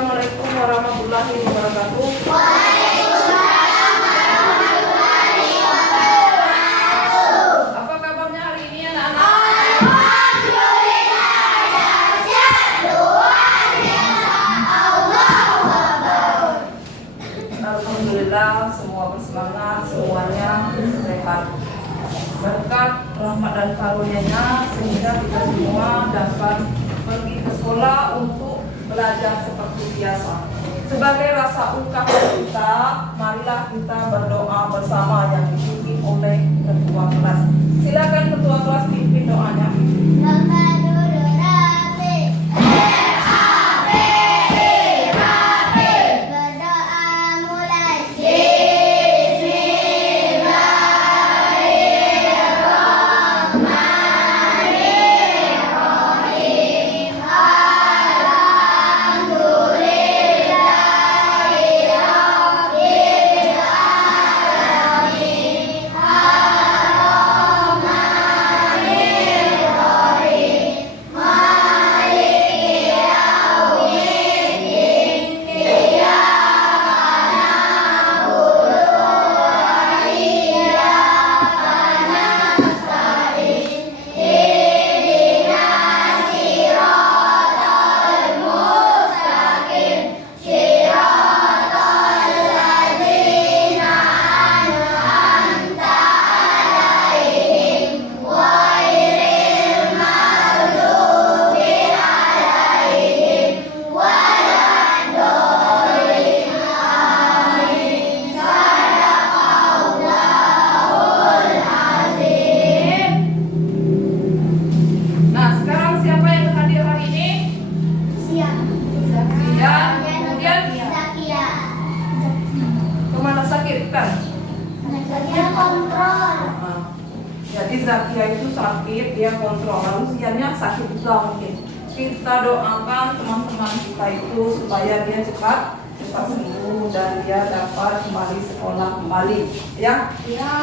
Assalamualaikum warahmatullahi wabarakatuh. Waalaikumsalam warahmatullahi wabarakatuh. Apa kabarnya hari ini anak-anak? Alhamdulillah dahsyat luar biasa. Allahu Akbar. Alhamdulillah semua bersemangat, semuanya sehat. Berkat rahmat dan karunia-Nya sehingga kita semua dapat pergi ke sekolah untuk belajar seperti biasa. Sebagai rasa ungkapan kita, marilah kita berdoa bersama yang dipimpin oleh ketua kelas. Silakan ketua kelas pimpin doanya. Jadi Zakia itu sakit, dia kontrol. Lalu Siannya sakit juga mungkin. Kita doakan teman-teman kita itu supaya dia cepat sembuh dan dia dapat kembali sekolah kembali, ya? Ya.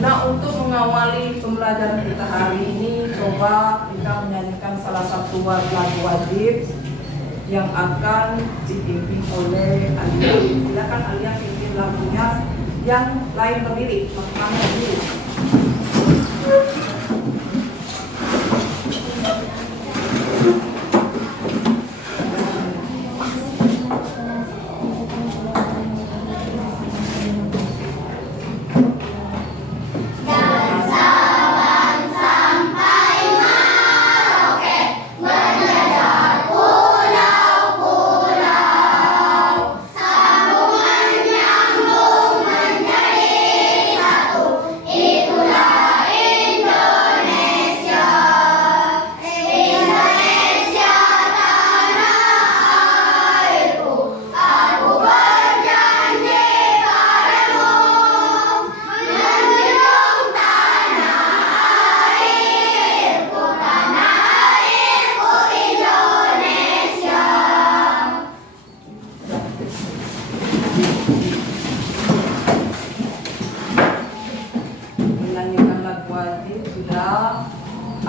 Nah, untuk mengawali pembelajaran kita hari ini, coba kita menyanyikan salah satu lagu wajib yang akan dipimpin oleh Alia. Silakan Alia pimpin lagunya. Yang lain berdiri, masukkan berdiri.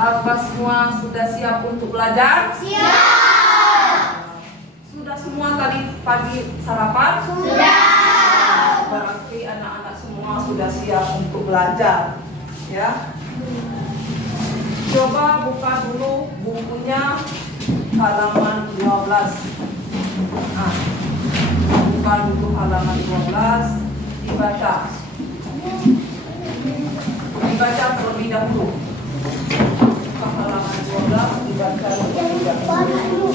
Apa semua sudah siap untuk belajar? Siap. Sudah semua tadi pagi sarapan? Sudah. Berarti anak-anak semua sudah siap untuk belajar, ya. Coba buka dulu bukunya halaman 12. Nah, buka dulu halaman 12, dibaca. Dibaca terlebih dahulu. Halaman 12 dibaca terlebih dahulu.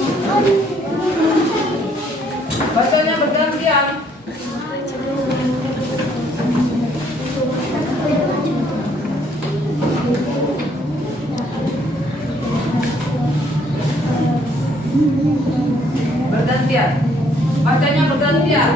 Bacanya bergantian. Bergantian. Bacanya bergantian.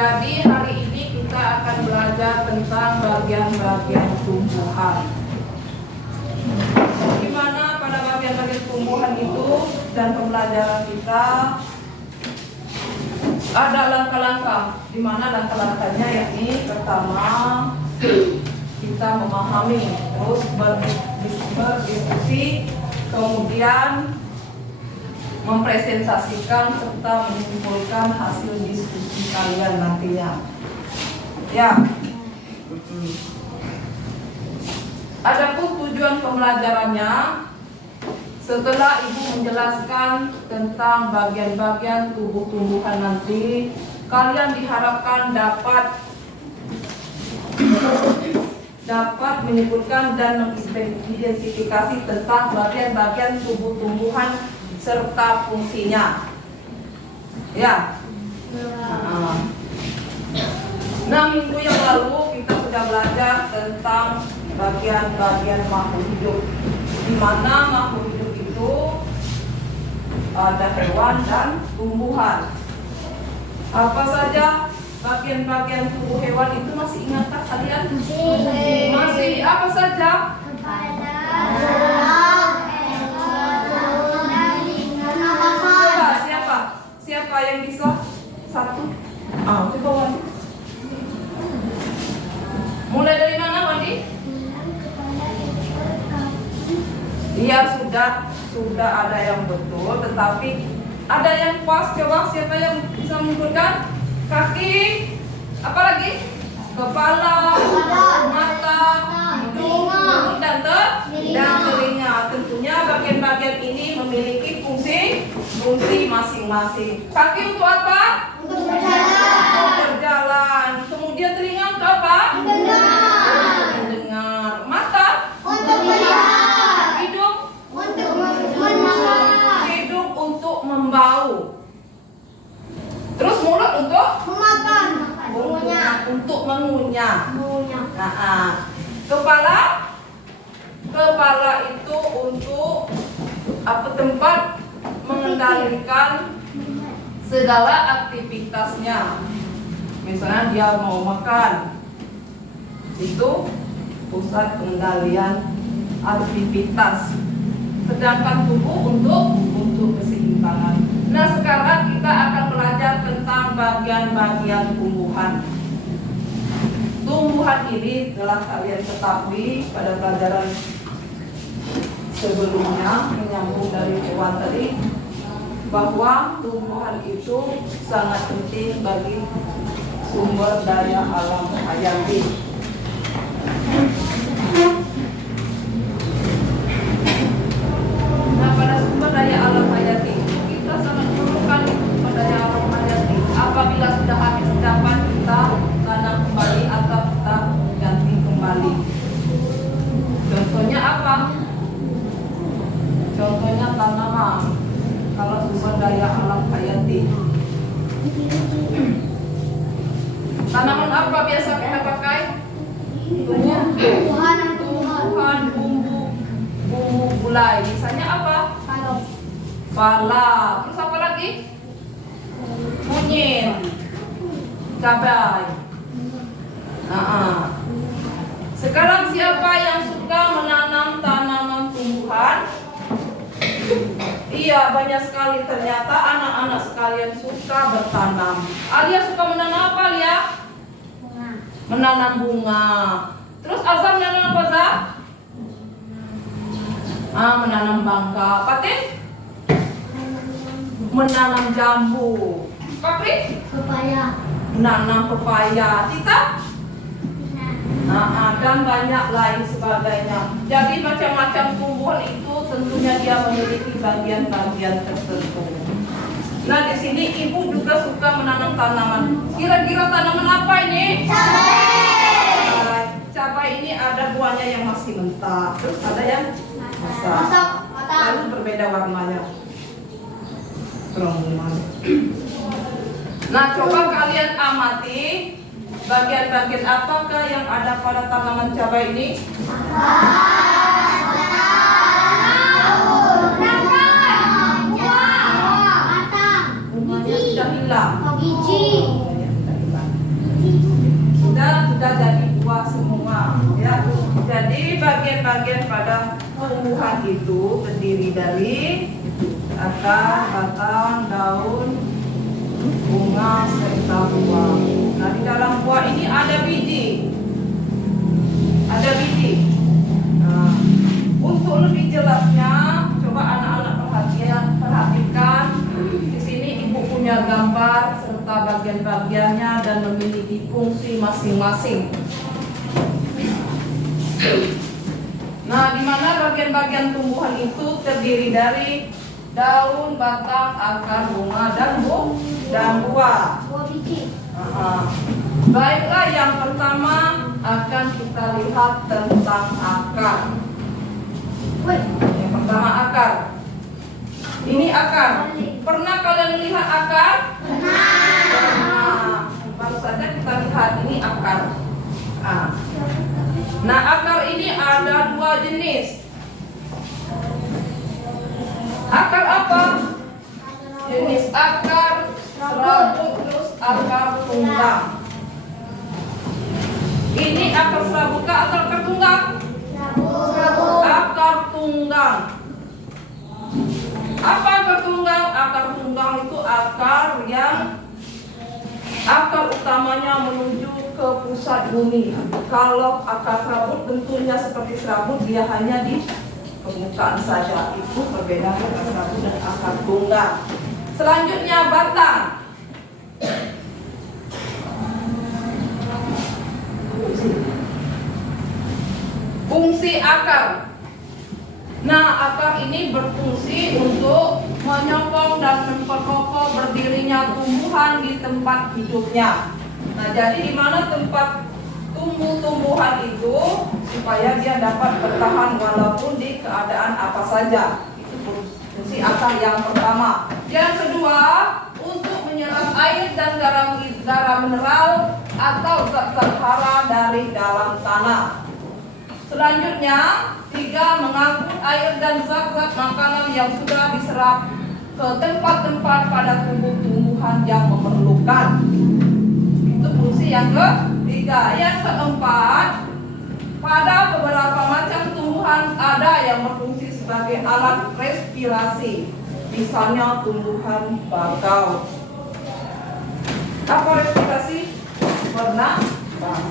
Jadi hari ini kita akan belajar tentang bagian-bagian tumbuhan. Gimana pada bagian-bagian tumbuhan itu dan pembelajaran kita ada langkah-langkah. Di mana langkah-langkahnya yakni pertama kita memahami, terus berdiskusi, kemudian mempresentasikan serta menyimpulkan hasil diskusi kalian nantinya. Ya. Adapun tujuan pembelajarannya, setelah Ibu menjelaskan tentang bagian-bagian tubuh tumbuhan nanti, kalian diharapkan dapat menyebutkan dan mengidentifikasi tentang bagian-bagian tubuh tumbuhan serta fungsinya. Ya. Nah, minggu yang lalu kita sudah belajar tentang bagian-bagian makhluk hidup, di mana makhluk hidup itu ada hewan dan tumbuhan. Apa saja bagian-bagian tubuh hewan itu, masih ingatkah kalian? Masih. Apa saja? Siapa yang bisa? Satu. Coba Wandi. Mulai dari mana Wandi? Iya, sudah ada yang betul, tetapi ada yang pas. Coba siapa yang bisa menyimpulkan? Kaki, apa lagi? Kepala, mata, hidung, mulut, dan telinga. Tentunya bagian-bagian ini memiliki fungsi masing-masing. Kaki untuk apa? Untuk berjalan. Kemudian telinga untuk apa? Mendengar. Mata? Untuk melihat. Hidung? Untuk mendengar. Hidung untuk membau. Terus mulut untuk Memakan. untuk mengunyah. Nah, kepala itu untuk tempat mengendalikan segala aktivitasnya. Misalnya dia mau makan, itu pusat pengendalian aktivitas. Sedangkan tubuh untuk keseimbangan. Nah, sekarang kita akan belajar tentang bagian-bagian tumbuhan. Tumbuhan ini telah kalian ketahui pada pelajaran sebelumnya, menyambung dari Iwan tadi, bahwa tumbuhan itu sangat penting bagi sumber daya alam hayati. Nah, pada sumber daya alam hayati kita sangat memerlukan sumber daya alam hayati. Apabila sudah habis dapat kita tanam kembali atau kita ganti kembali. Contohnya apa? Contohnya tanaman. Kalau sumber daya alam hayati, tanaman apa biasa kita pakai? Tumbuhan, bumbu gulai. Misalnya apa? Pala. Terus apa lagi? Kunyit, cabai. Sekarang siapa yang suka menanam tanaman tumbuhan? Iya, banyak sekali. Ternyata anak-anak sekalian suka bertanam. Alia suka menanam apa, Alia? Menanam bunga. Terus Azam menanam apa, Azam? Menanam bangka. Patin? Menanam jambu. Papri? Menanam pepaya. Tita? Dan banyak lain sebagainya. Jadi macam-macam tumbuhan itu tentunya dia memiliki bagian-bagian tertentu. Nah, di sini ibu juga suka menanam tanaman. Kira-kira tanaman apa ini? Cabai ini ada buahnya yang masih mentah, terus ada yang masak. Lalu berbeda warnanya. Nah, coba kalian amati bagian-bagian apakah yang ada pada tanaman cabai ini? Bunganya sudah hilang. Biji. Bunganya sudah hilang. bagian pada tumbuhan itu terdiri dari akar, batang, daun, bunga, serta buah. Nah, di dalam buah ini ada biji. Ada biji. Nah, untuk lebih jelasnya, coba anak-anak perhatikan. Di sini ibu punya gambar serta bagian-bagiannya dan memiliki fungsi masing-masing. Nah, di mana bagian-bagian tumbuhan itu terdiri dari daun, batang, akar, bunga, dan buah. Buah biji. Baiklah, yang pertama akan kita lihat tentang akar. Yang pertama akar. Ini akar. Pernah kalian melihat akar? Pernah. Baru saja kita lihat ini akar. Nah, akar ini ada dua jenis. Akar apa? Jenis akar serabut, terus akar tunggang. Ini akar serabut atau akar tunggang? Akar tunggang. Apa akar tunggang? Akar tunggang itu akar yang akar utamanya menuju ke pusat bumi. Kalau akar serabut bentuknya seperti serabut, dia hanya di permukaan saja. Itu perbedaan akar serabut dan akar tunggang. Selanjutnya batang. Fungsi akar. Nah, akar ini berfungsi untuk menyokong dan memperkokoh berdirinya tumbuhan di tempat hidupnya. Nah, jadi di mana tempat tumbuh-tumbuhan itu supaya dia dapat bertahan walaupun di keadaan apa saja. Itu fungsi akar yang pertama. Yang kedua, untuk menyerap air dan garam mineral atau zat-zat hara dari dalam tanah. Selanjutnya, 3, mengangkut air dan zat-zat makanan yang sudah diserap ke tempat-tempat pada tumbuh-tumbuhan yang memerlukan. Itu fungsi yang ketiga. Yang keempat, pada beberapa macam tumbuhan ada yang berfungsi sebagai alat respirasi. Misalnya tumbuhan bakau. Apa respirasi? Bernafas.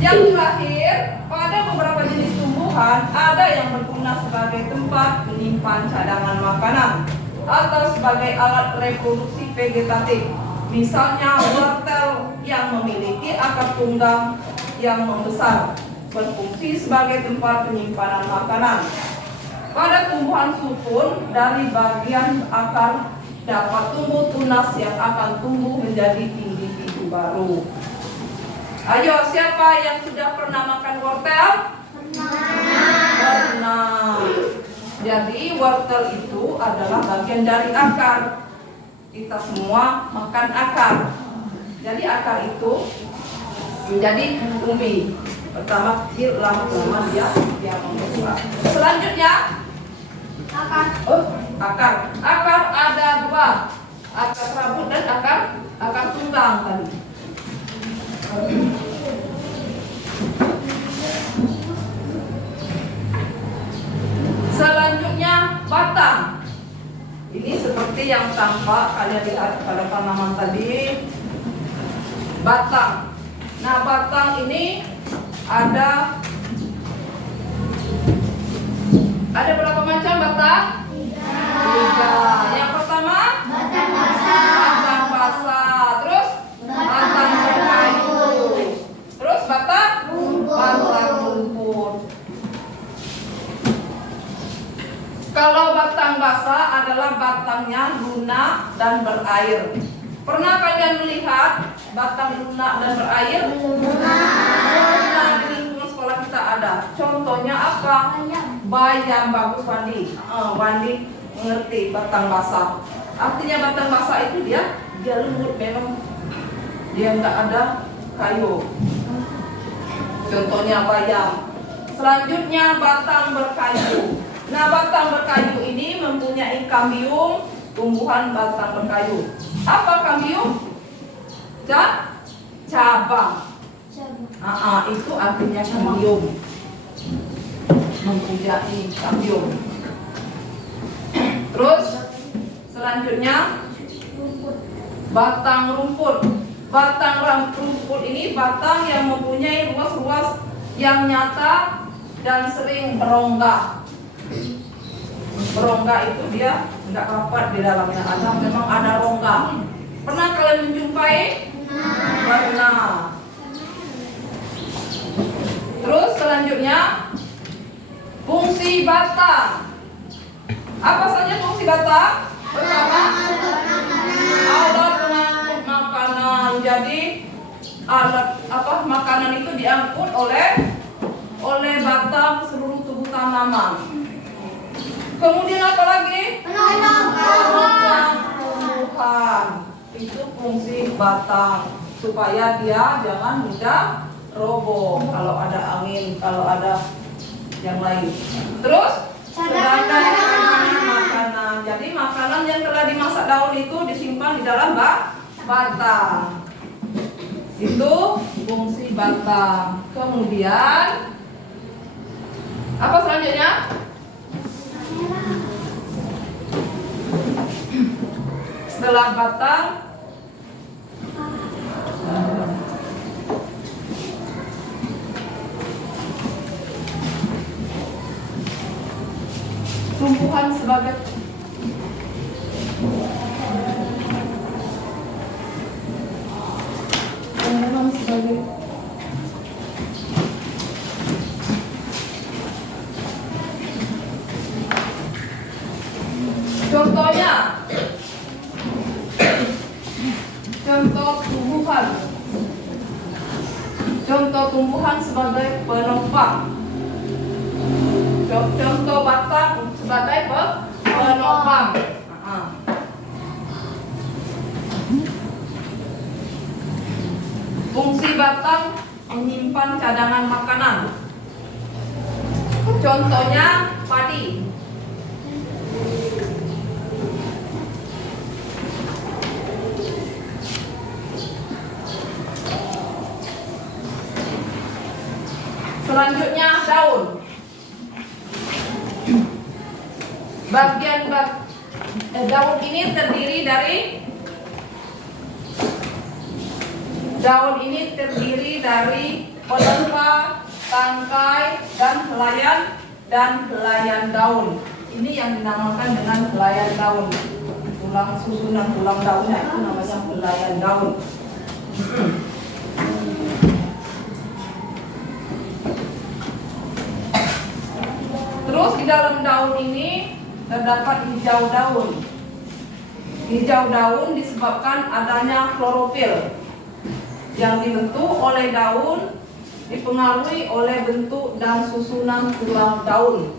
Yang terakhir, pada beberapa jenis tumbuhan ada yang berguna sebagai tempat menyimpan cadangan makanan atau sebagai alat reproduksi vegetatif. Misalnya wortel yang memiliki akar tunggang yang membesar berfungsi sebagai tempat penyimpanan makanan. Pada tumbuhan sukun, dari bagian akar dapat tumbuh tunas yang akan tumbuh menjadi individu baru. Ayo, siapa yang sudah pernah makan wortel? Pernah. Jadi wortel itu adalah bagian dari akar. Kita semua makan akar. Jadi akar itu menjadi umbi. Pertama kecil, lama-lama dia membesar. Selanjutnya akar. Akar ada dua, akar serabut dan akar tunggang tadi. Selanjutnya batang. Ini seperti yang tampak kalian lihat pada tanaman tadi. Batang. Nah, batang ini ada berapa macam batang? 3. Yang pertama Batang basah. batang basah. Terus batang berkayu. Terus batang rumput. Kalau batang basah adalah batangnya lunak dan berair. Pernah kalian melihat batang lunak dan berair? Pernah, di lingkungan sekolah kita ada. Contohnya apa? Bayam. Bagus, Wandi. Wandi mengerti batang basah. Artinya batang basah itu dia lembut, memang dia nggak ada kayu. Contohnya bayam. Selanjutnya batang berkayu. Nah, batang berkayu ini mempunyai kambium, tumbuhan batang berkayu. Apa kambium? Cabang. Itu artinya kambium. mempunyai kambium. Terus selanjutnya batang rumput. Batang rumput ini batang yang mempunyai ruas-ruas yang nyata dan sering berongga. Berongga itu dia tidak rapat di dalamnya, memang ada rongga. Pernah kalian menjumpai? Pernah. Terus selanjutnya fungsi batang. Apa saja fungsi batang? Pertama, alat pengangkut makanan. Jadi alat makanan itu diangkut oleh batang seluruh tubuh tanaman. Kemudian apa lagi? Penopang tumbuhan. Itu fungsi batang supaya dia jangan mudah roboh kalau ada angin, kalau ada yang lain. Terus cadangan makanan. Jadi makanan yang telah dimasak daun itu disimpan di dalam batang. Itu fungsi batang. Kemudian apa selanjutnya? Setelah batang, tumbuhan sebagai contohnya, contoh tumbuhan sebagai penopang. Contoh batang sebagai penopang. Fungsi batang menyimpan cadangan makanan. Contohnya padi. Selanjutnya daun. Daun ini terdiri dari pelepah, tangkai, dan helaian daun. Ini yang dinamakan dengan helaian daun. Susunan tulang daunnya itu namanya helaian daun. Terus di dalam daun ini terdapat hijau daun. Hijau daun disebabkan adanya klorofil yang dibentuk oleh daun, dipengaruhi oleh bentuk dan susunan tulang daun.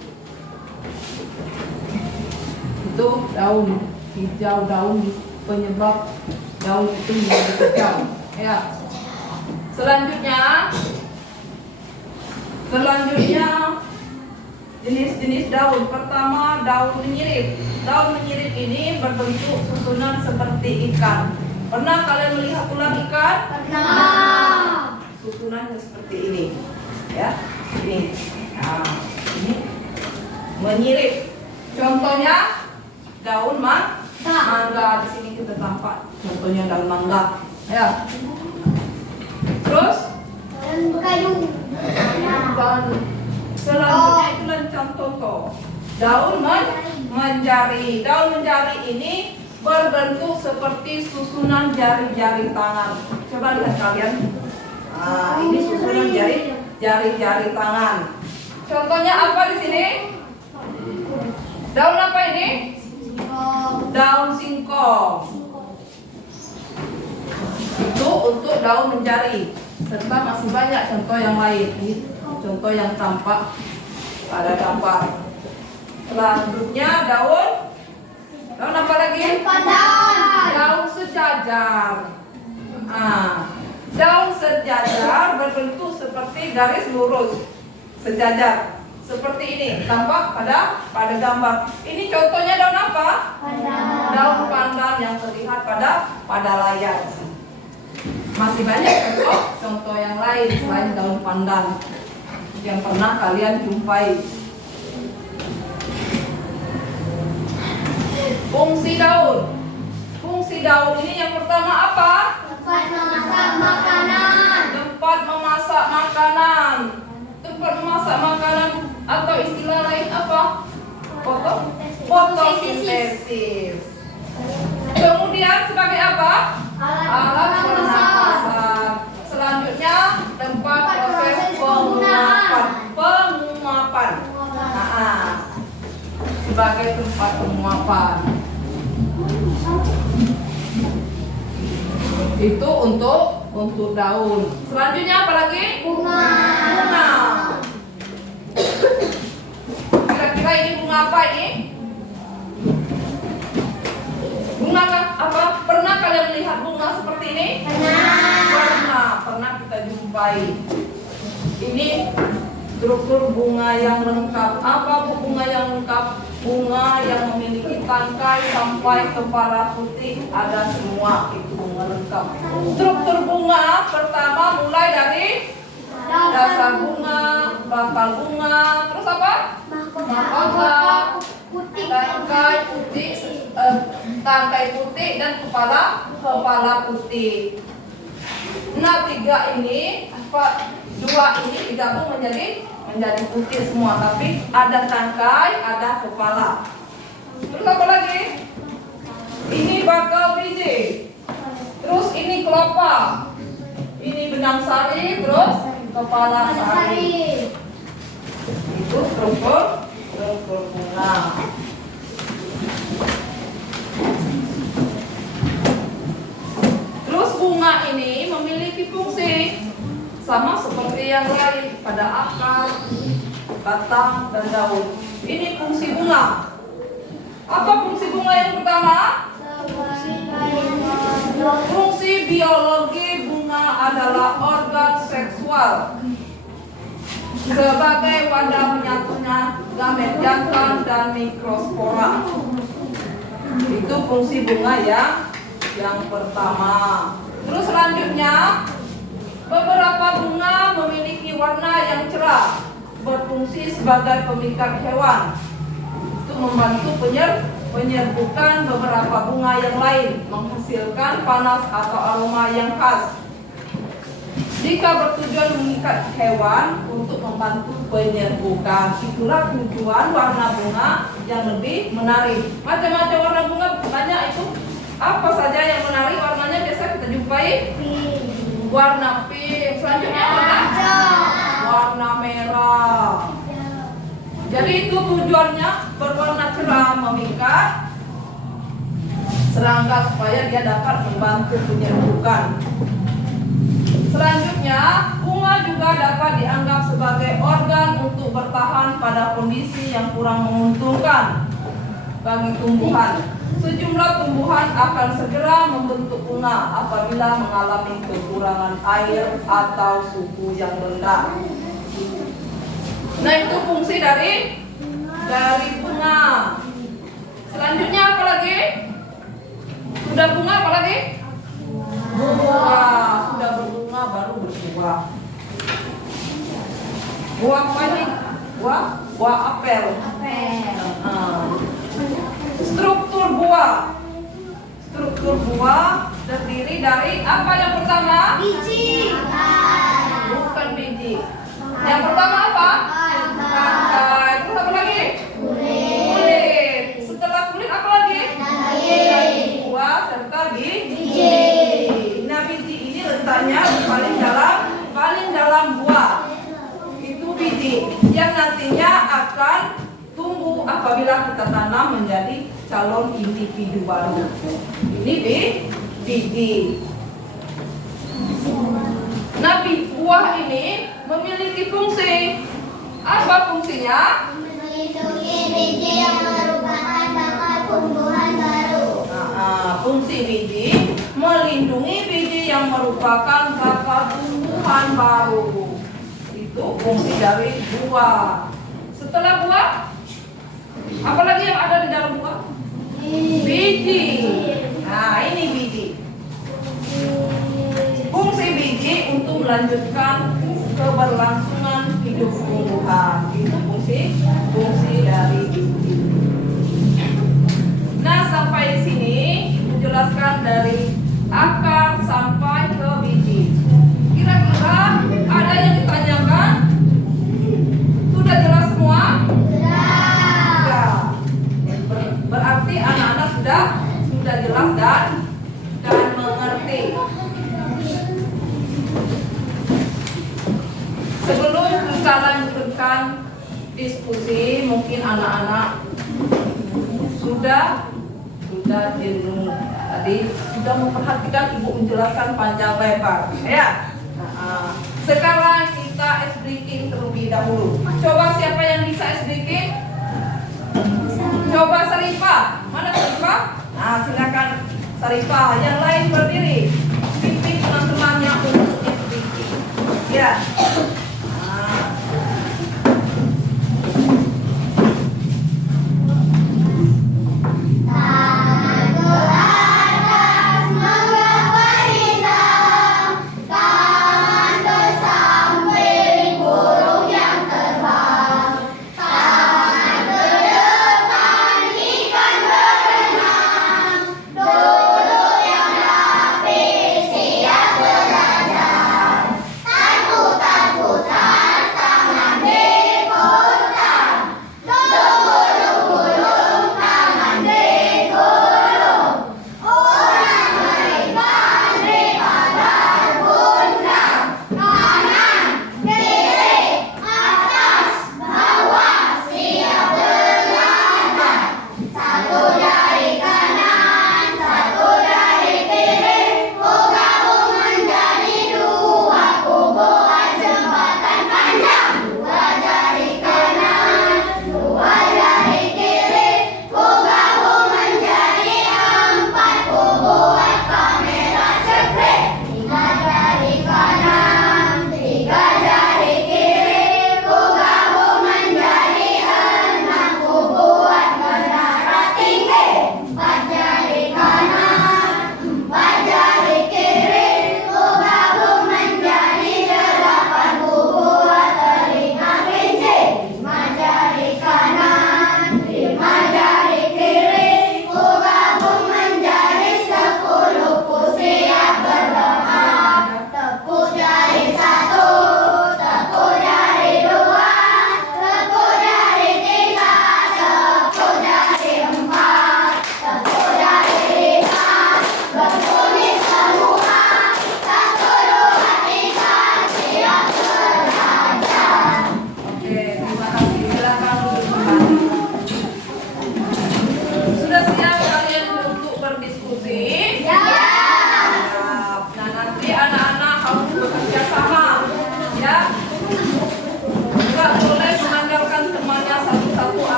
Itu daun hijau, daun penyebab daun itu menjadi hijau. Ya. Selanjutnya jenis-jenis daun. Pertama, daun menyirip. Daun menyirip ini berbentuk susunan seperti ikan. Pernah kalian melihat tulang ikan? Pernah. Susunannya seperti ini, ya. Ini, ini menyirip. Contohnya daun mangga. Di sini kita tampak. Contohnya daun mangga. Ya. Terus? Daun kayu. Selanjutnya itu contoh daun menjari. Daun menjari ini berbentuk seperti susunan jari-jari tangan. Coba lihat kalian. Ini susunan jari-jari tangan. Contohnya apa di sini? Daun apa ini? Daun singkong. Itu untuk daun menjari. Serta masih banyak contoh yang lain. Ini contoh yang tampak pada gambar. Selanjutnya daun apa lagi? Daun sejajar. Daun sejajar berbentuk seperti garis lurus sejajar. Seperti ini, tampak pada gambar. Ini contohnya daun apa? Daun pandan yang terlihat pada layar. Masih banyak contoh yang lain selain daun pandan yang pernah kalian jumpai. Fungsi daun. Fungsi daun ini yang pertama apa? Tempat memasak makanan. Tempat memasak makanan. Tempat memasak makanan atau istilah lain apa? Fotosintesis. Kemudian sebagai apa? Alat pernapasan. Selanjutnya tempat proses penguapan. Sebagai tempat penguapan. Itu untuk daun. Selanjutnya apa lagi? Bunga. Bunga. Kira-kira ini bunga apa ini? Bunga apa? Pernah kalian melihat bunga seperti ini? Pernah kita jumpai. Ini struktur bunga yang lengkap. Apa bunga yang lengkap? Bunga yang memiliki tangkai sampai kepala putih, ada semua, itu bunga lengkap. Struktur bunga pertama mulai dari dasar bunga, bakal bunga, terus apa? Mahkota, tangkai putih dan kepala putih. Nah, dua ini digabung menjadi putih semua, tapi ada tangkai, ada kepala. Terus apa lagi? Ini bakal biji. Terus ini kelapa. Ini benang sari, terus kepala sari. Itu struktur bunga. Terus bunga ini memiliki fungsi sama seperti yang lain pada akar, batang, dan daun. Ini fungsi bunga. Apa fungsi bunga yang pertama? Fungsi biologi bunga adalah organ seksual sebagai wadah menyatunya gamet jantan dan mikrospora. Itu fungsi bunga yang pertama. Terus selanjutnya, beberapa bunga memiliki warna yang cerah, berfungsi sebagai pemikat hewan. Itu membantu penyerbukan beberapa bunga yang lain, menghasilkan panas atau aroma yang khas. Jika bertujuan mengikat hewan untuk membantu penyerbukan, itulah tujuan warna bunga yang lebih menarik. Macam-macam warna bunga banyak itu. Apa saja yang menarik warnanya biasa kita jumpai? Warna pink, selanjutnya warna merah. Jadi itu tujuannya berwarna cerah, memikat serangga supaya dia dapat membantu penyerbukan. Selanjutnya, bunga juga dapat dianggap sebagai organ untuk bertahan pada kondisi yang kurang menguntungkan bagi tumbuhan. Sejumlah tumbuhan akan segera membentuk bunga apabila mengalami kekurangan air atau suhu yang rendah. Nah, itu fungsi dari bunga. Selanjutnya apa lagi? Sudah bunga apa lagi? Buah. Sudah berbunga baru berbuah. Buah apa ini? Buah apel. Struktur buah terdiri dari apa yang pertama? Biji. Bukan biji. Yang pertama apa? Tangkai. Terus apa lagi? Kulit. Setelah kulit apa lagi? Daging. Buah serta biji. Nah, biji ini letaknya paling dalam buah. Itu biji yang nantinya akan tumbuh apabila kita tanam menjadi calon individu baru. Ini biji. Nah, buah ini memiliki fungsi. Apa fungsinya? Melindungi biji yang merupakan bakal tumbuhan baru. Fungsi biji melindungi biji yang merupakan bakal tumbuhan baru. Itu fungsi dari buah. Setelah buah, apa lagi yang ada di dalam buah? Biji. Nah, ini biji. Fungsi biji untuk melanjutkan keberlangsungan hidup tumbuhan. Itu fungsi dari biji. Nah, menjelaskan dari akar sampai ke biji. Kira-kira ada yang ditanyakan? Sudah jelas semua? Ya. Berarti anak-anak sudah jelas dan mengerti. Sebelum kita lanjutkan diskusi, mungkin anak-anak sudah jenuh. Tadi sudah memperhatikan ibu menjelaskan panjang lebar. Ya. Sekarang kita ice breaking terlebih dahulu. Coba siapa yang bisa ice breaking? Coba Sarifah. Mana Sarifah? Nah, silakan Sarifah. Yang lain berdiri. Pimpin teman-temannya untuk ice breaking. Ya.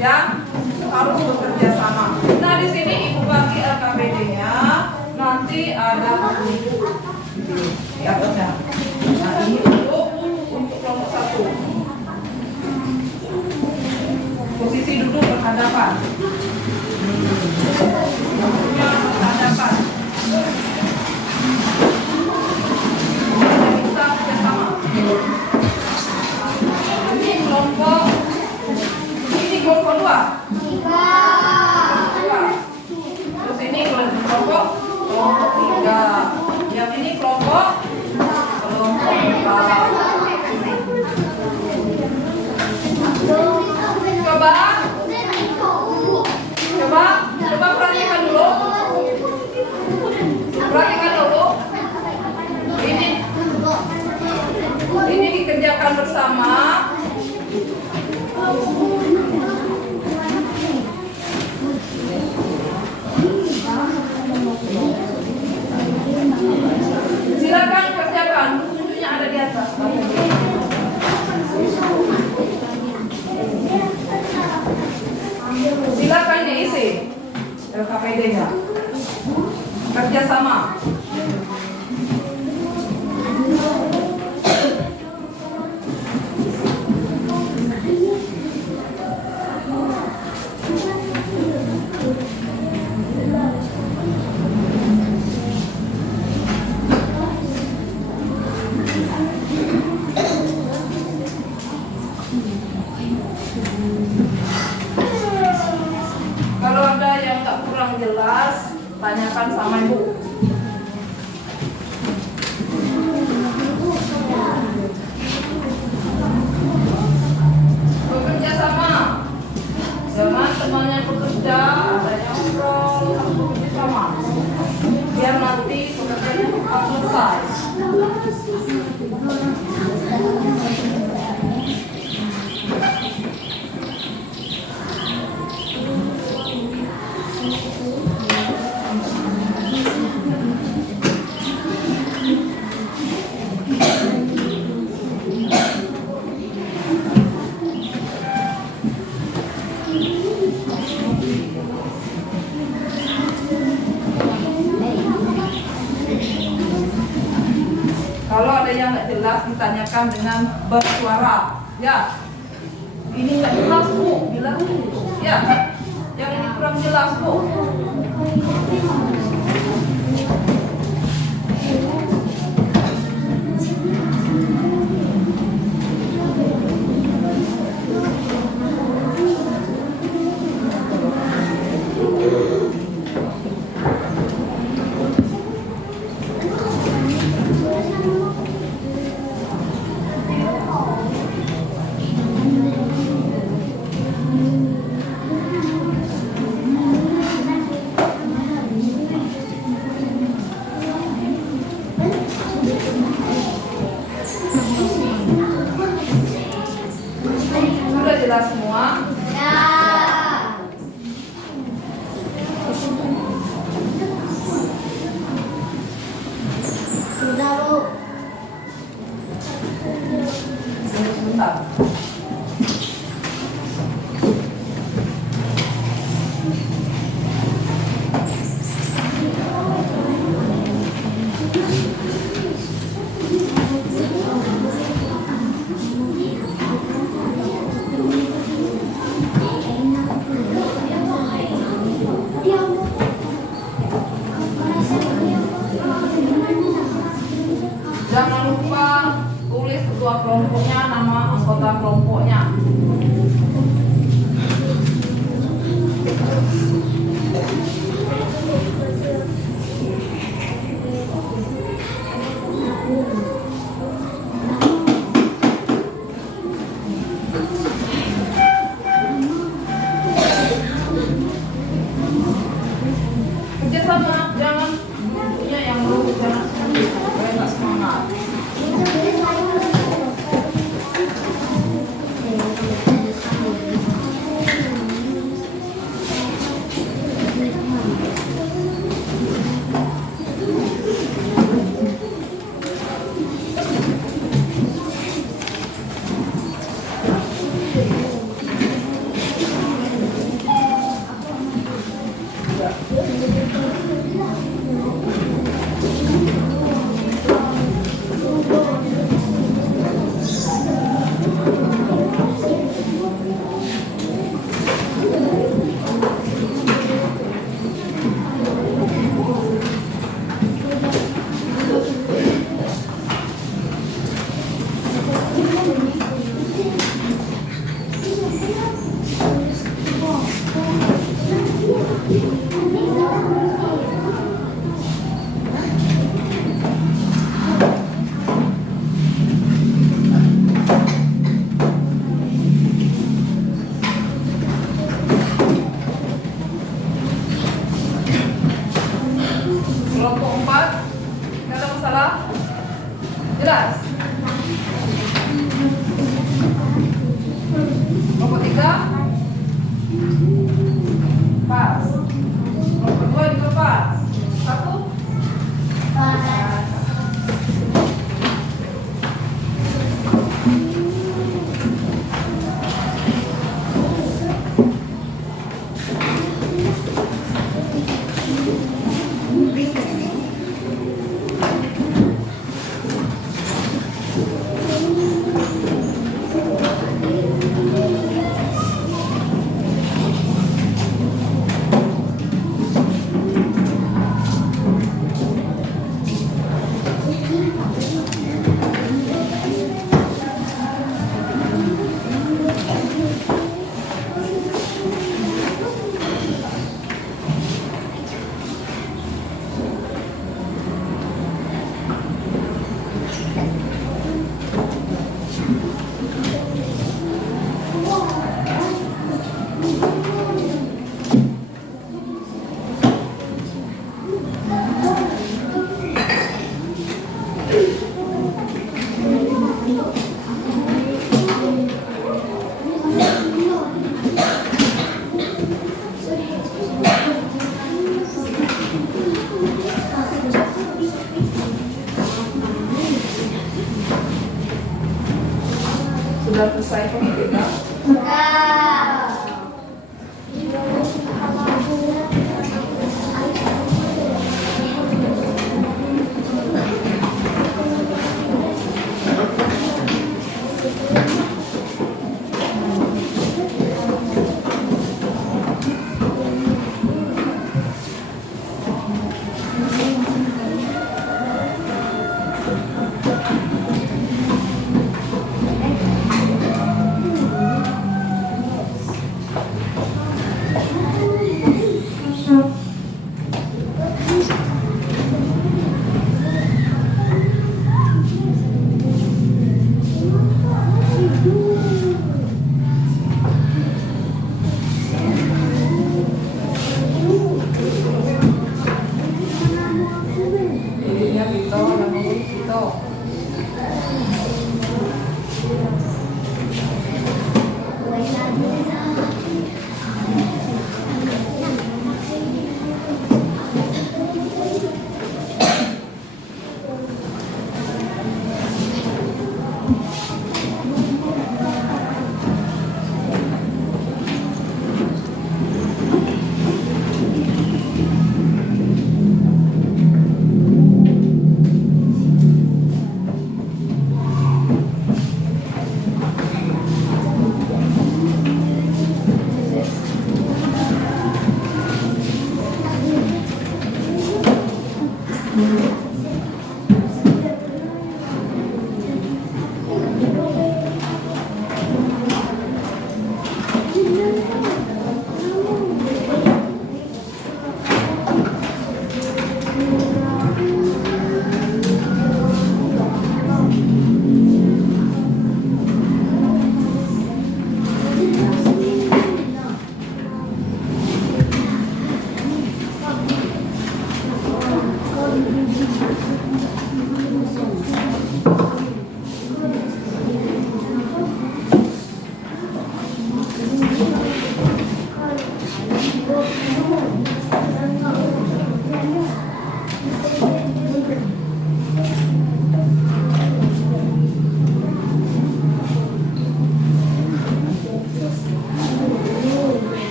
Ya, harus bekerja sama. Nah, di sini ibu bagi LKPD-nya. Nanti ada di atasnya. Nah, ini untuk kelompok 1. Posisi duduk berhadapan. Duduknya berhadapan. Kita bekerjasama. Ini kelompok. Kelompok 2. Terus ini kelompok 3. Yang ini kelompok 4. Coba perhatikan dulu. Ini dikerjakan bersama. Silakan kerjakan, bukunya ada di atas. Silakan diisi LKPD-nya. Kerjasama. tanyakan sama ibu. Bekerja sama dengan teman yang bekerja, adanya ngobrol, harus bekerja sama biar nanti pekerjaannya cepat selesai. Kalau ada yang nggak jelas ditanyakan dengan bersuara. Ya, ini nggak jelas bu, bilang ya. Yang ini kurang jelas bu.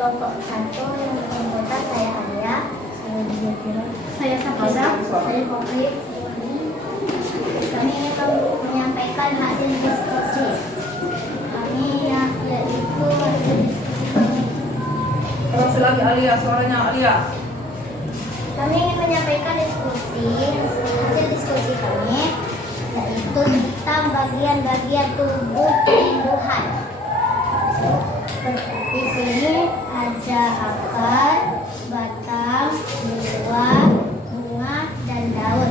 kelompok 1 yang anggota saya Alia, saya Safira, saya Kopri. Kami akan menyampaikan hasil diskusi kami yaitu hasil diskusi kami. Terus lagi Alia, suaranya Alia. Kami ingin menyampaikan hasil diskusi kami yaitu tentang bagian-bagian tubuh tumbuhan. Di sini ada akar, batang, buah, bunga, dan daun.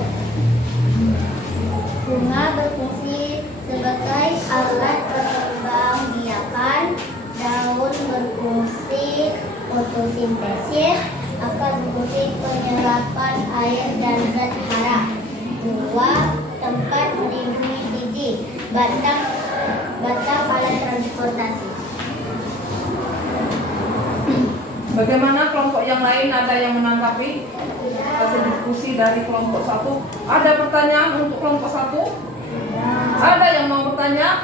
Bunga berfungsi sebagai alat perkembangbiakan, daun berfungsi fotosintesis, akar berfungsi penyerapan air dan zat hara, buah tempat melindungi gigi, batang alat transportasi. Bagaimana kelompok yang lain, ada yang menanggapi hasil diskusi dari kelompok 1? Ada pertanyaan untuk kelompok 1? Ada yang mau bertanya?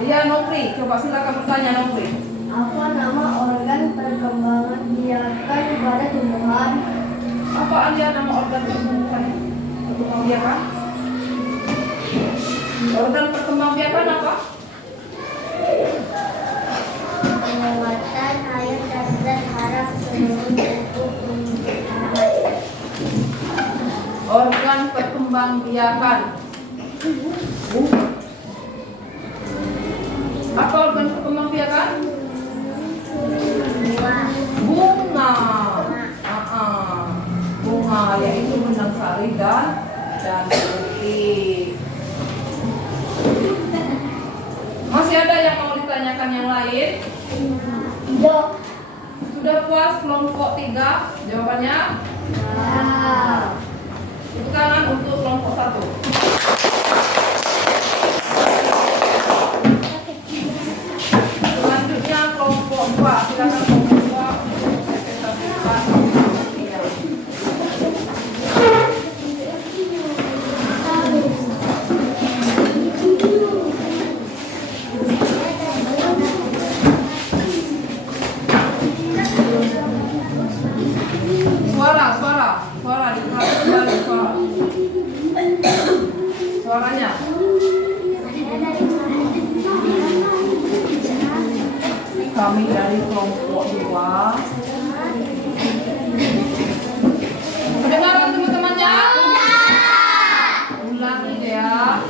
Iya, Nopri, coba silakan bertanya, Nopri. Apa nama organ perkembangan biakan pada tumbuhan? Apa Alia nama organ perkembangan biakan? Organ perkembangbiakan apa? Penguatan air dan zat hara seluruh tubuh tanaman. Organ perkembangbiakan. Apa organ perkembangbiakan? Bunga. Bunga yaitu benang sari dan putih. Masih ada yang mau ditanyakan yang lain? Sudah puas kelompok 3 jawabannya? Tepuk tangan untuk kelompok 1. Selanjutnya kelompok 2. Silakan kelompok 2 untuk presentasikan hasilnya. Suara kembali suara. Suaranya. Kami dari kelompok 2. Kedengaran teman-temannya? Ulangi ya.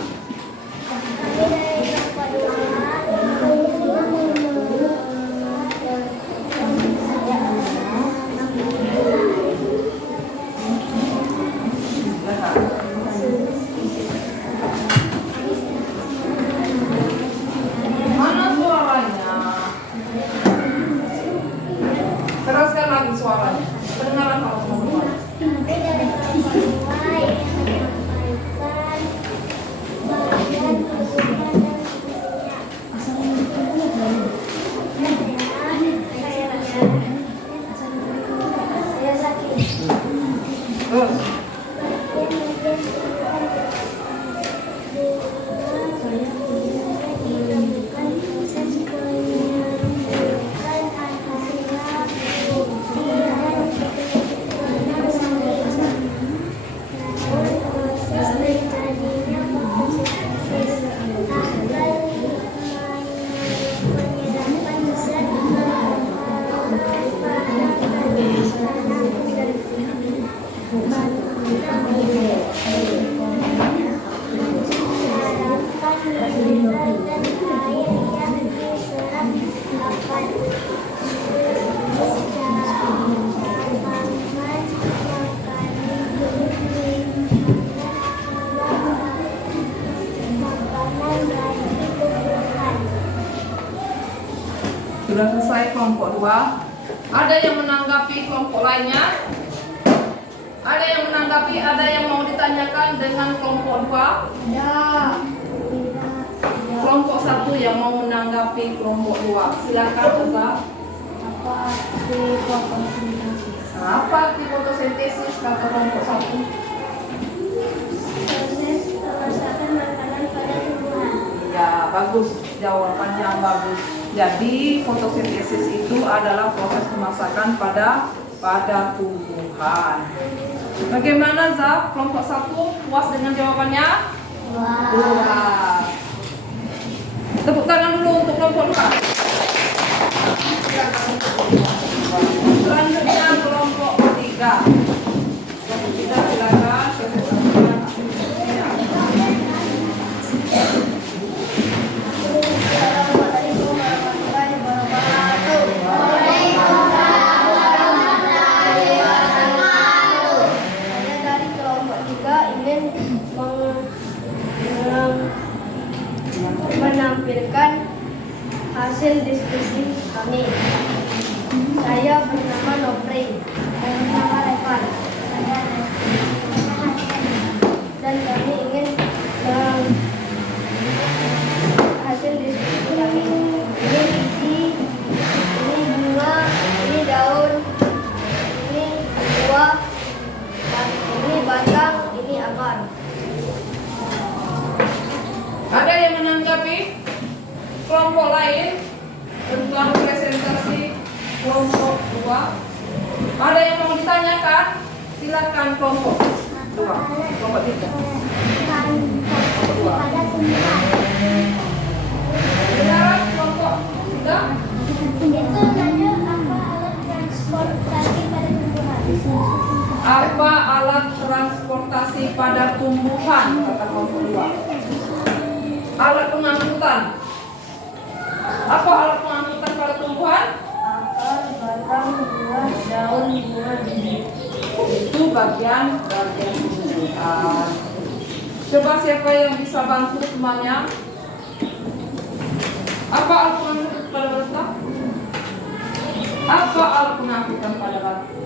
Mana suaranya? Keraskan lagi suaranya. Kedengaran kalau teman-teman. Terus. Sudah selesai kelompok 2. Ada yang menanggapi kelompok lainnya? Ada yang menanggapi, ada yang mau ditanyakan dengan kelompok 2? Ya. Kelompok 1 yang mau menanggapi kelompok 2. Silakan Ustaz. Apa arti fotosintesis? Apa arti fotosintesis kata kelompok 1? Proses pemasakan makanan pada tumbuhan. Ya, bagus. Jawabannya bagus. Jadi fotosintesis itu adalah proses pemasakan pada tumbuhan. Bagaimana Zaf? Kelompok 1 puas dengan jawabannya? Puas. Tepuk tangan dulu untuk kelompok 2. Selanjutnya kelompok 3. Kita silakan presentasinya. Menampilkan hasil diskusi kami. Saya bernama Nopri, saya bernama Revan, dan kami ingin hasil diskusi kami. Ini biji, ini bunga, ini daun, ini buah, ini batang, ini akar. Ada yang menanggapi kelompok lain tentang presentasi kelompok 2? Ada yang mau ditanyakan? Silakan kelompok 2, kelompok 3. Pada tumbuhan. Sekarang kelompok 3. Itu nanya apa alat transportasi pada tumbuhan. Apa alat transportasi pada tumbuhan? Kata kelompok 2. Alat pengangkutan. Apa alat pengangkutan pada tumbuhan? Akar, batang, buah, daun, bunga, biji. Itu bagian tumbuhan. Coba siapa yang bisa bantu temannya? Apa alat pengangkutan pada batang? Apa alat pengangkutan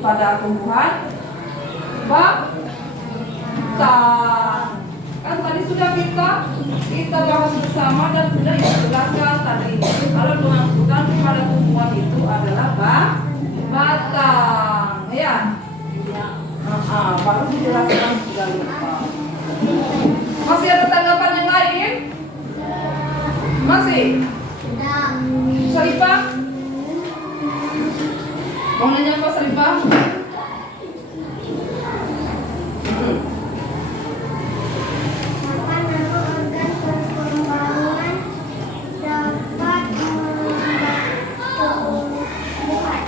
pada tumbuhan? Batang. Kan tadi sudah kita bahas bersama dan sudah dijelaskan tadi. Alat pengangkutan pada tumbuhan itu adalah batang, ya. Baru dijelaskan sudah lupa. Masih ada tanggapan yang lain? Masih? Saripah? Mau nanya apa Saripah? Apa nama organ perkembangan dapat membentuk tumbuhan?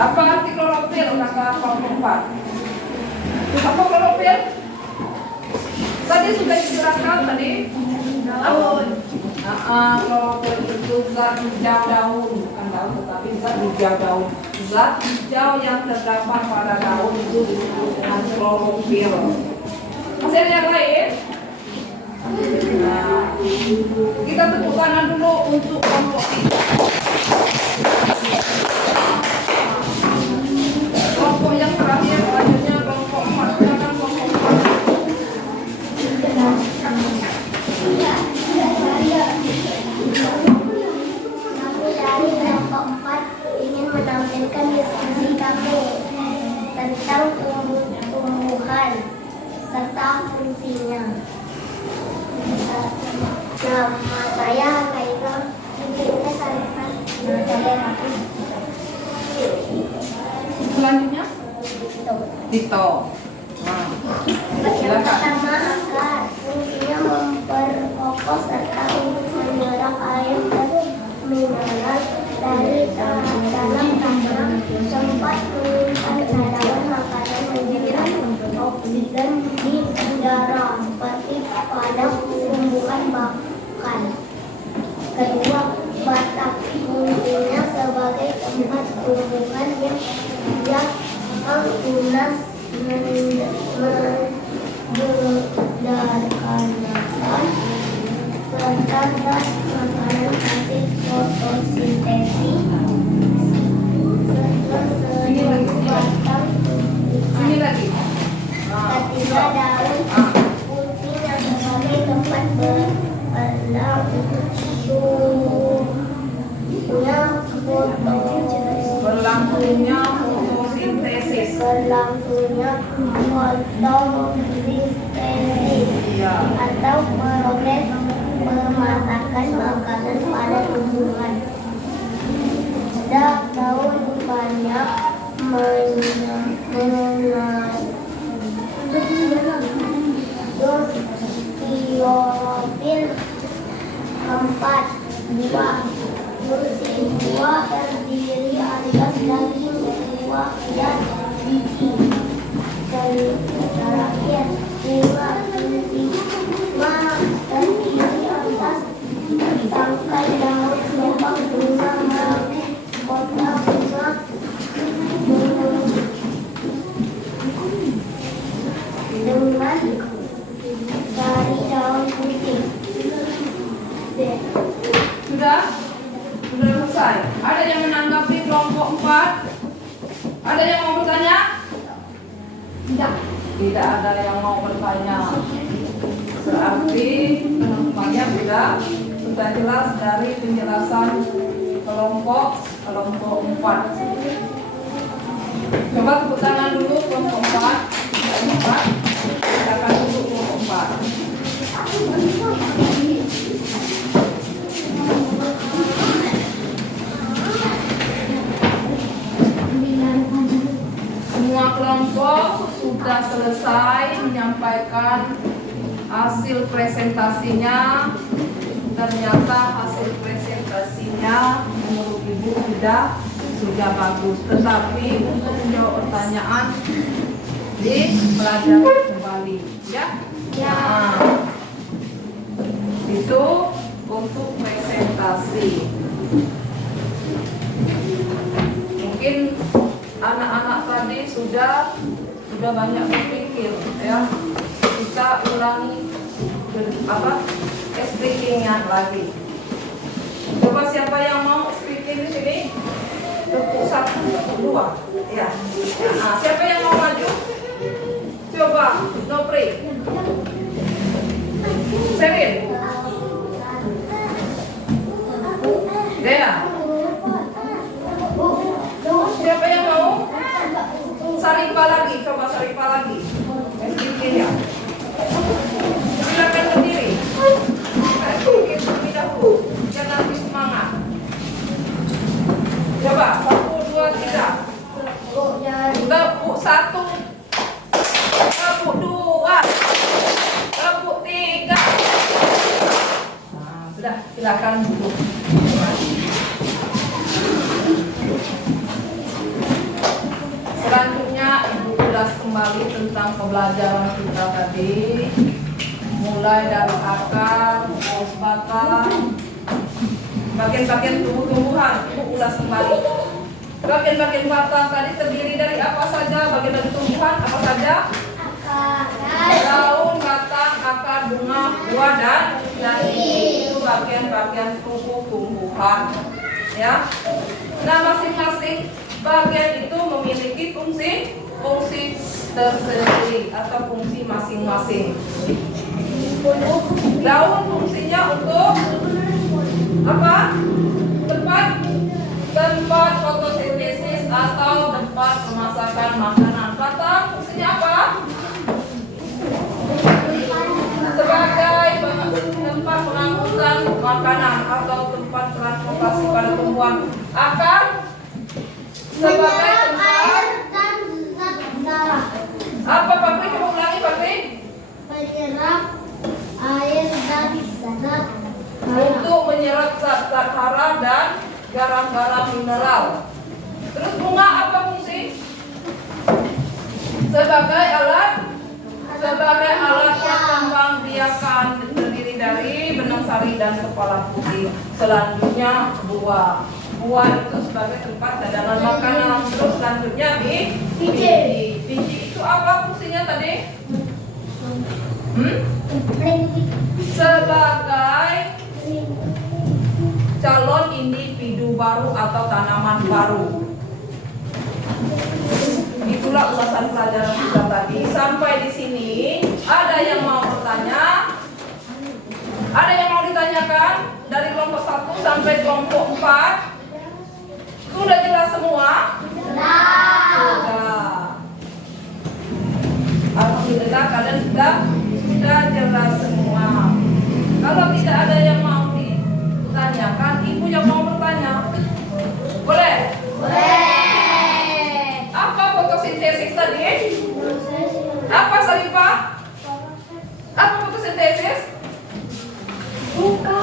Apa arti klorofil kata kelompok 4? Apa klorofil? Tadi sudah dijelaskan tadi. Daun. Klorofil itu zat hijau daun, bukan daun tetapi zat hijau daun. Zat hijau yang terdapat pada daun itu disebut dengan klorofil. Masih ada yang lain? Nah, kita tepuk tangan dulu untuk kelompok 3. Kelompok yang terakhir selanjutnya kelompok 4. Silakan kelompok 4. Kami dari kelompok 4 ingin menampilkan diskusi kami tentang tumbuhan serta fungsinya. Nama saya Kairul, ini Sarifah. Nama saya Hafiz. Selanjutnya Tito. Nah, Yang silakan. pertama akar, fungsinya memperkokoh serta untuk menyerap air dan mineral dari tanah tanah, sempat menyimpan cadangan makanan menjadi oksigen di udara seperti pada tumbuhan bahkan. Kedua, batang fungsinya sebagai tempat tumbuhan yang tunas mengedarkan nafas serta gas makanan hasil fotosintesis. Batang Ini lagi. ketiga daun fungsinya sebagai tempat berpelang berlangsungnya fotosintesis. Berlangsungnya fotosintesis Iya. atau proses mematahkan makanan pada tumbuhan. Daun banyak mengandung klorofil. 4. Buah. Buah terdiri atas daging, buah dan biji. Dan terakhir, buah terdiri atas tangkai, daun, lubang, bunga, mahkota bunga, dengan dari daun putih. Sudah? Sudah selesai. Ada yang menanggapi kelompok 4? Ada yang mau bertanya? Tidak. Tidak ada yang mau bertanya. Berarti teman-temannya sudah jelas dari penjelasan kelompok 4. Coba tepuk tangan dulu kelompok 4. Silakan dulu kelompok 4. Semua kelompok sudah selesai menyampaikan hasil presentasinya. Ternyata hasil presentasinya menurut Ibu sudah bagus. Tetapi untuk menjawab pertanyaan dipelajari kembali, ya? Ya. Itu untuk presentasi. Mungkin anak-anak tadi sudah banyak berpikir, ya. Kita ulangi speakingnya lagi. Coba siapa yang mau speaking di sini? Tepuk 1, tepuk 2. Ya. Nah, siapa yang mau maju? Coba, Nopri. Serin. Dena. Siapa yang mau? Saripah lagi, coba Saripah lagi. Speaking ya. Silakan berdiri. Speaking terlebih dahulu. Jangan lebih semangat. Coba 1, 2, 3. Tepuk 1. Tepuk 2. Tepuk 3. Nah, sudah, silakan duduk. Selanjutnya Ibu ulas kembali tentang pembelajaran kita tadi. Mulai dari akar, terus batang, bagian-bagian tumbuh-tumbuhan. Ibu ulas kembali. Bagian-bagian batang tadi terdiri dari apa saja? Bagian-bagian tumbuhan apa saja? Daun, batang, akar, bunga, buah, dan itu bagian-bagian tumbuh-tumbuhan. Ya. Nah, masing-masing bagian itu memiliki fungsi tersendiri atau fungsi masing-masing. Daun fungsinya untuk apa? Tempat fotosintesis atau tempat pemasakan makanan. Batang fungsinya apa? Sebagai tempat pengangkutan makanan atau tempat transportasi pada tumbuhan. Akar sebagai tempat apa, Pakri? Coba ulangi, Pakri. Menyerap air dan zat Untuk menyerap zat-zat hara dan garam-garam mineral. Terus bunga apa fungsi? Sebagai alat perkembang biakan, terdiri dari benang sari dan kepala putih. Selanjutnya buah. Buah itu sebagai tempat cadangan makanan. Terus selanjutnya biji. Biji itu apa fungsinya tadi? Sebagai calon individu baru atau tanaman baru. Itulah ulasan pelajaran kita tadi. Sampai di sini, ada yang mau bertanya? Ada yang mau ditanyakan? Dari kelompok 1 sampai kelompok 4 sudah jelas semua? Sudah. Alhamdulillah kalian sudah jelas semua. Kalau tidak ada yang mau ditanyakan, ibu yang mau bertanya, boleh? Apa fotosintesis tadi? Apa Sarifah? Apa fotosintesis? Buka.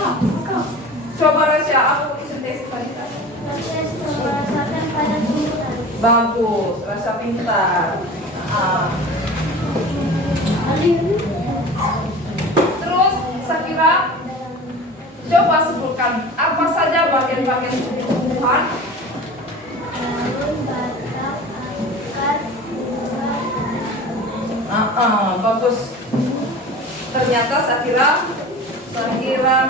Coba Rasya, apa fotosintesis tadi? Proses pemerasakan pada tumbuhan. Bagus, rasa pintar. Terus Sakira, coba sebutkan apa saja bagian-bagian tumbuhan. Daun, batang, akar, bunga. Bagus. Ternyata Sakira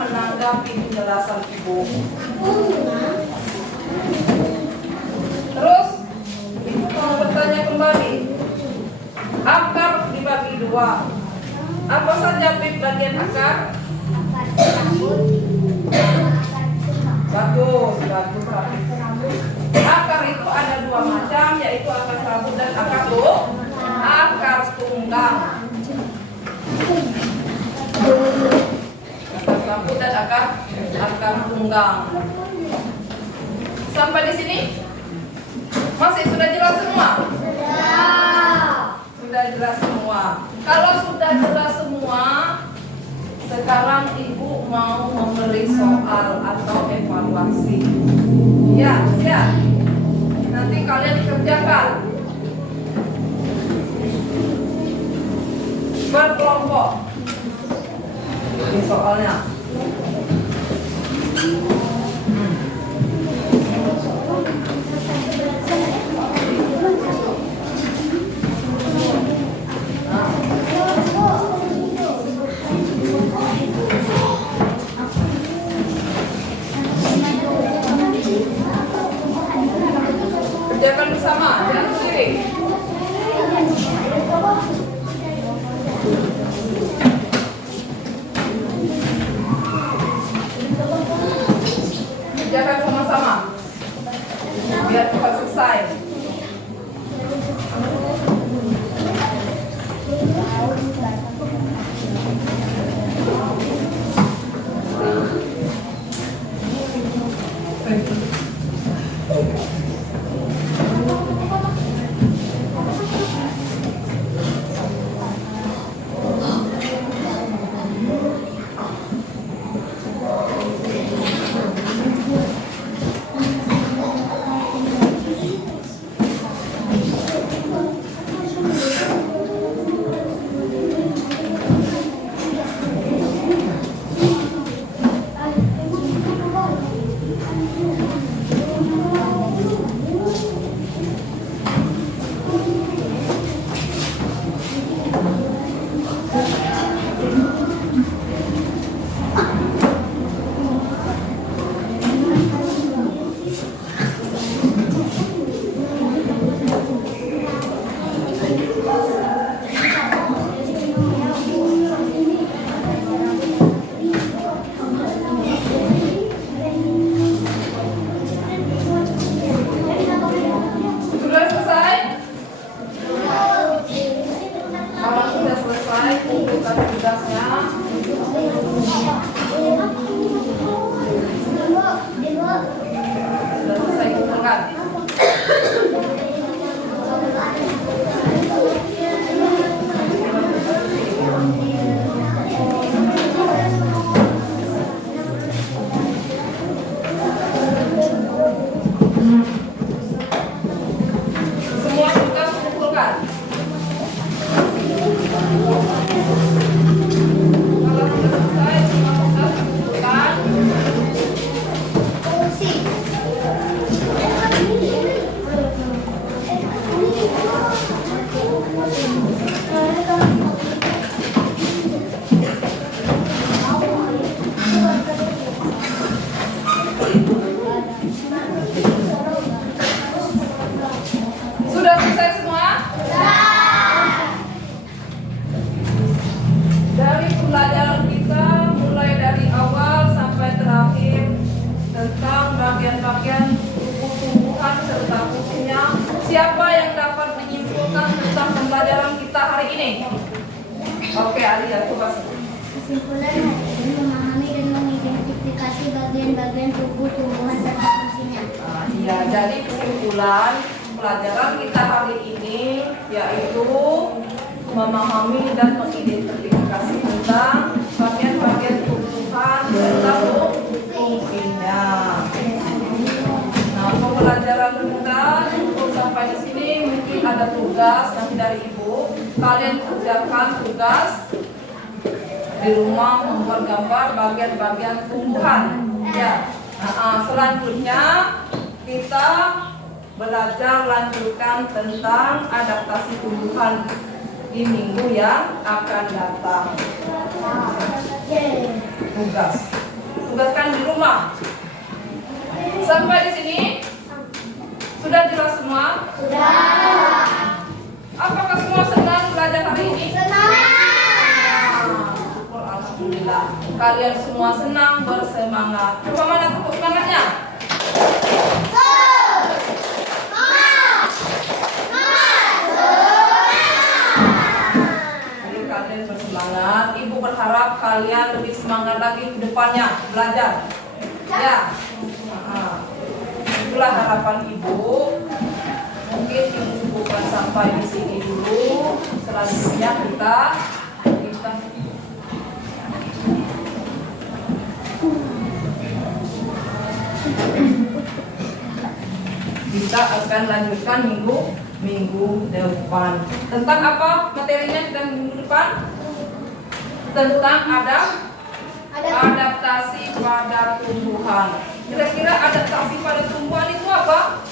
menanggapi penjelasan ibu. Terus ibu mau bertanya kembali. Akar dibagi dua. Apa saja bagian akar? Akar rambut, akar bunga. Bagus. Akar itu ada dua macam, yaitu akar serabut dan akar tunggang. Akar serabut dan akar tunggang. Sampai di sini masih sudah jelas semua? Sudah jelas semua. Kalau sudah jelas semua, sekarang ibu mau memberi soal atau evaluasi. Ya. Nanti kalian kerjakan berkelompok. Ini soalnya. Kerjakan bersama, jangan sendiri. Kerjakan sama-sama biar cepat selesai. Sudah selesai? Kalau sudah selesai, kumpulkan tugasnya. Sudah selesai kumpulkan. Semua tugas kumpulkan. Kalau sudah selesai, semua tugas kumpulkan. Fungsi. Sudah selesai semua? Dari pelajaran kita mulai dari awal sampai terakhir tentang bagian-bagian tubuh-tumbuhan serta fungsinya Siapa yang dapat menyimpulkan tentang pembelajaran kita hari ini? Oke, Alia, coba. Kesimpulan hari ini memahami dan mengidentifikasi bagian-bagian tubuh tumbuhan serta fungsinya. Ya, jadi kesimpulan pelajaran kita hari ini yaitu memahami dan mengidentifikasi tentang bagian-bagian tumbuhan serta fungsinya. Nah, pembelajaran kita untuk sampai di sini mungkin ada tugas nanti dari Ibu. Kalian kerjakan tugas di rumah membuat gambar bagian-bagian tumbuhan. Ya. Selanjutnya kita belajar lanjutkan tentang adaptasi tumbuhan di minggu yang akan datang. Tugaskan di rumah. Sampai di sini sudah jelas semua? Sudah. Apakah semua senang belajar hari ini? Senang. Syukur, alhamdulillah. Kalian semua senang, bersemangat. Coba mana tepuk semangatnya? Jadi kalian bersemangat. Ibu berharap kalian lebih semangat lagi ke depannya belajar. Ya. Itulah harapan Ibu. Mungkin Ibu bukan sampai di sini dulu. Selanjutnya kita akan lanjutkan minggu depan. Tentang apa materinya kita minggu depan? Tentang adaptasi pada tumbuhan. Kira-kira adaptasi pada tumbuhan itu apa?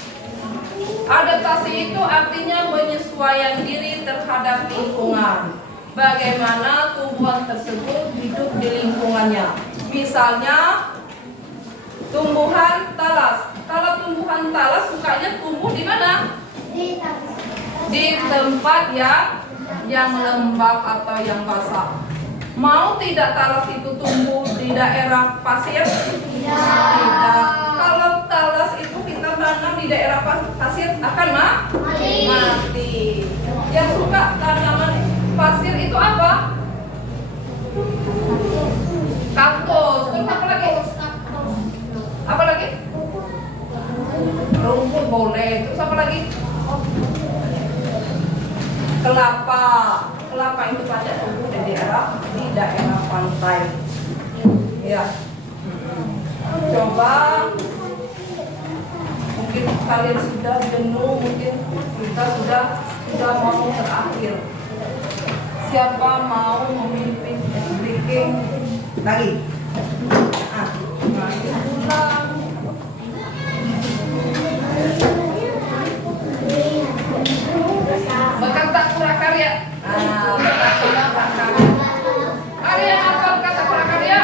Adaptasi itu artinya penyesuaian diri terhadap lingkungan. Bagaimana tumbuhan tersebut hidup di lingkungannya. Misalnya tumbuhan talas. Kalau tumbuhan talas sukanya tumbuh di mana? Di tempat yang lembab atau yang basah. Mau tidak talas itu tumbuh di daerah pasir? Tidak. Kalau talas itu kita tanam di daerah pasir akan mati. Yang suka tanaman pasir itu apa? Kaktus. Terus apa lagi? Apa lagi? Rumput boleh. Terus apa lagi? Kelapa. Kelapa itu banyak tumbuh di daerah pantai. Ya. Coba mungkin kalian sudah jenuh, mungkin kita sudah mau terakhir. Siapa mau memimpin speaking lagi? Pulang. Berkata prakarya. Ada yang hafal kata prakarya?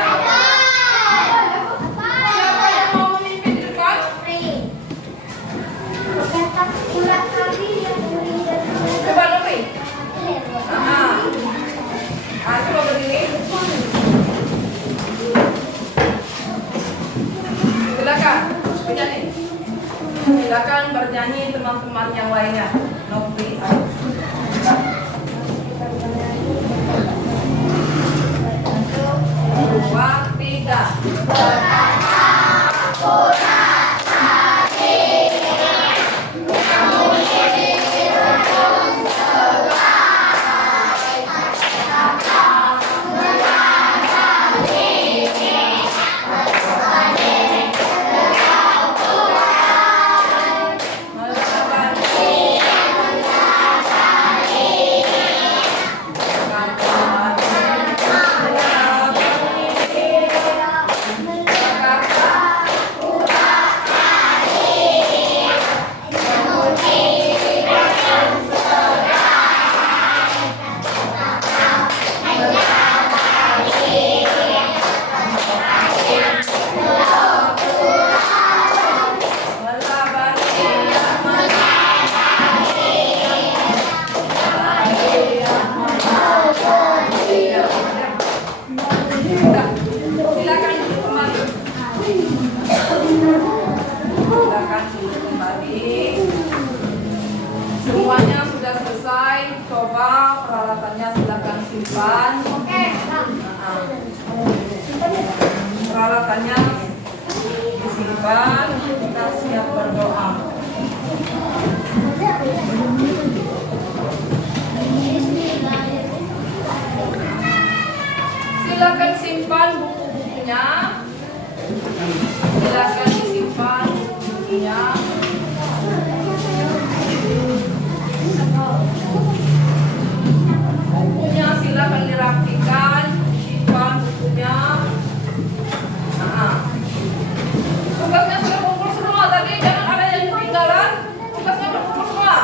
Siapa yang mau memimpin di depan? Coba Novi. Coba berdiri. Silakan bernyanyi. Silakan bernyanyi teman-teman yang lainnya. Novi. 2, 3. Kata simpan, kita siap berdoa. Silakan simpan buku-bukunya. Silakan disimpan buku-bukunya. Bukunya silakan dirapikan, simpan bukunya. Nah, tugasnya sudah kumpul semua tadi, jangan ada yang ketinggalan. Tugasnya sudah kumpul semua.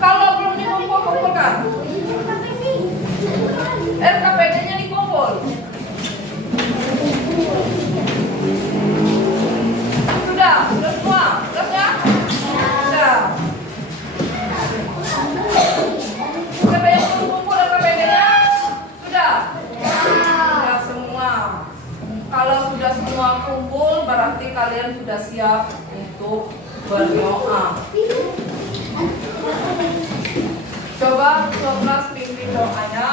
Kalau belum dikumpul, kumpulkan. RKPD-nya dikumpul. Sudah semua. Tugasnya? Sudah. Siapa yang belum kumpul RKPD-nya? Sudah? Sudah semua. Kalau sudah semua kumpul, berarti kalian sudah siap untuk berdoa. Coba kelas pimpin doanya.